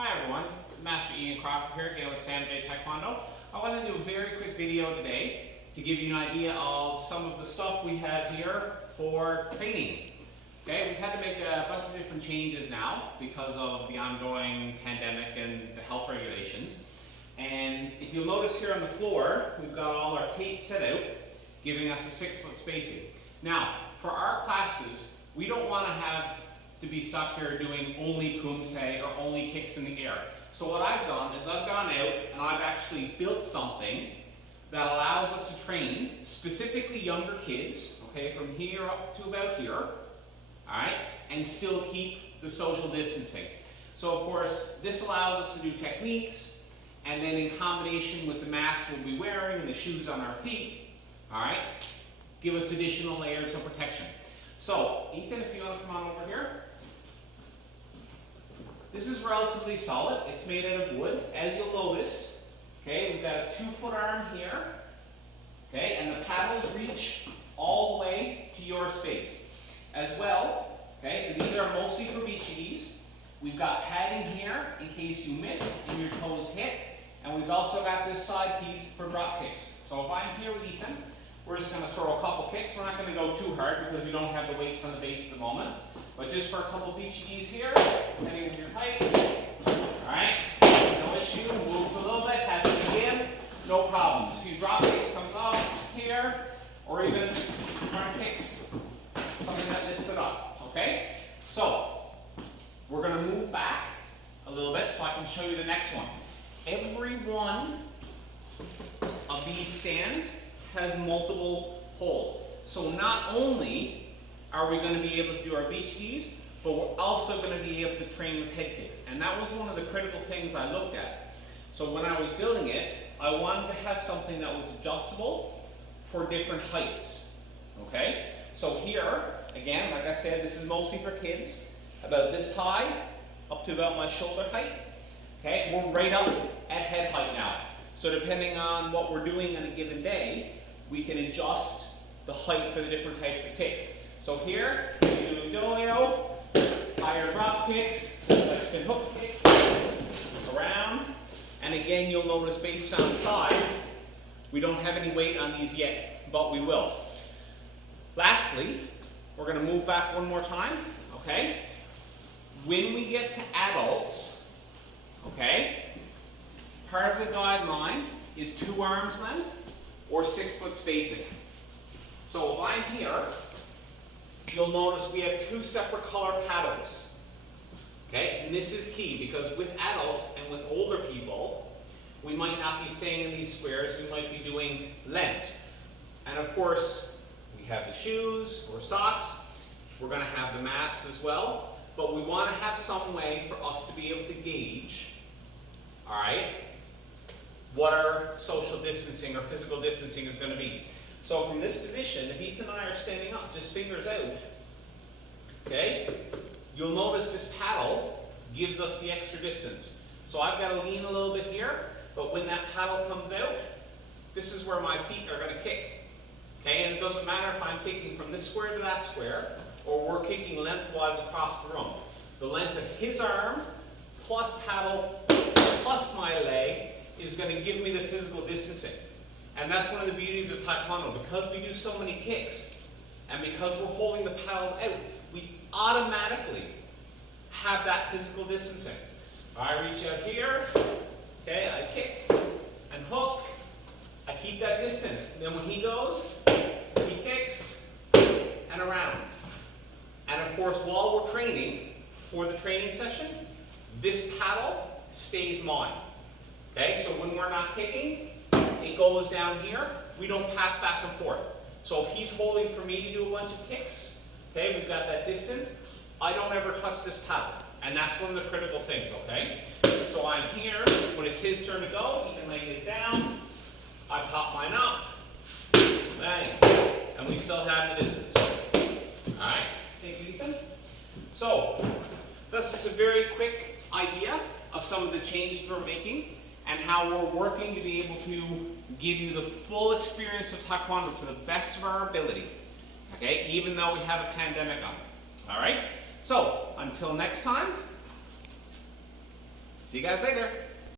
Hi everyone, Master Ian Crawford here again with Sam J Taekwondo. I want to do a very quick video today to give you an idea of some of the stuff we have here for training. Okay, we've had to make a bunch of different changes now because of the ongoing pandemic and the health regulations. And if you'll notice here on the floor, we've got all our tape set out, giving us a 6-foot spacing. Now, for our classes, we don't want to have to be stuck here doing only kumse or only kicks in the air. So what I've done is I've gone out and I've actually built something that allows us to train specifically younger kids, okay, from here up to about here, all right, and still keep the social distancing. So of course, this allows us to do techniques, and then in combination with the masks we'll be wearing and the shoes on our feet, all right, give us additional layers of protection. So, Ethan, if you want to come on over here. This is relatively solid. It's made out of wood. As you'll notice, okay, we've got a 2-foot arm here, okay, and the paddles reach all the way to your space. As well, okay, so these are mostly for beachies. We've got padding here in case you miss and your toes hit, and we've also got this side piece for drop kicks. So if I'm here with Ethan, we're just going to throw a couple kicks. We're not going to go too hard because we don't have the weights on the base at the moment. But just for a couple beachies here, depending on your height. Alright, no issue. Moves a little bit, has to be in, no problems. A few drop kicks comes off here, or even front kicks, something that lifts it up. Okay? So, we're going to move back a little bit so I can show you the next one. Every one of these stands has multiple holes. So not only are we going to be able to do our beach knees, but we're also going to be able to train with head kicks. And that was one of the critical things I looked at. So when I was building it, I wanted to have something that was adjustable for different heights. Okay? So here, again, like I said, this is mostly for kids, about this high, up to about my shoulder height. Okay? We're right up at head height now. So depending on what we're doing on a given day, we can adjust the height for the different types of kicks. So here, we do yo-yo, higher drop kicks, leg spin hook kick, around. And again, you'll notice based on size, we don't have any weight on these yet, but we will. Lastly, we're going to move back one more time, okay? When we get to adults, okay, part of the guideline is 2 arms length or 6-foot spacing. So if I'm here, you'll notice we have 2 separate color paddles. Okay, and this is key because with adults and with older people, we might not be staying in these squares, we might be doing lengths. And of course, we have the shoes or socks, we're going to have the masks as well, but we want to have some way for us to be able to gauge, all right, what our social distancing or physical distancing is going to be. So from this position, if Ethan and I are standing up, just fingers out, okay, you'll notice this paddle gives us the extra distance. So I've got to lean a little bit here, but when that paddle comes out, this is where my feet are going to kick. Okay, and it doesn't matter if I'm kicking from this square to that square, or we're kicking lengthwise across the room. The length of his arm, plus paddle, plus my leg, is going to give me the physical distancing. And that's one of the beauties of Taekwondo. Because we do so many kicks, and because we're holding the paddle out, we automatically have that physical distancing. I reach out here, okay, I kick and hook, I keep that distance. And then when he goes, he kicks and around. And of course, while we're training, for the training session, this paddle stays mine. Okay, so when we're not kicking, it goes down here, we don't pass back and forth. So if he's holding for me to do a bunch of kicks, okay, we've got that distance, I don't ever touch this paddle. And that's one of the critical things, okay? So I'm here, when it's his turn to go, he can lay his down, I pop mine up, bang, and we still have the distance. Alright, thank you, Ethan. So, that's just a very quick idea of some of the changes we're making and how we're working to be able to give you the full experience of Taekwondo to the best of our ability, okay, even though we have a pandemic on. All right? So, until next time, See you guys later.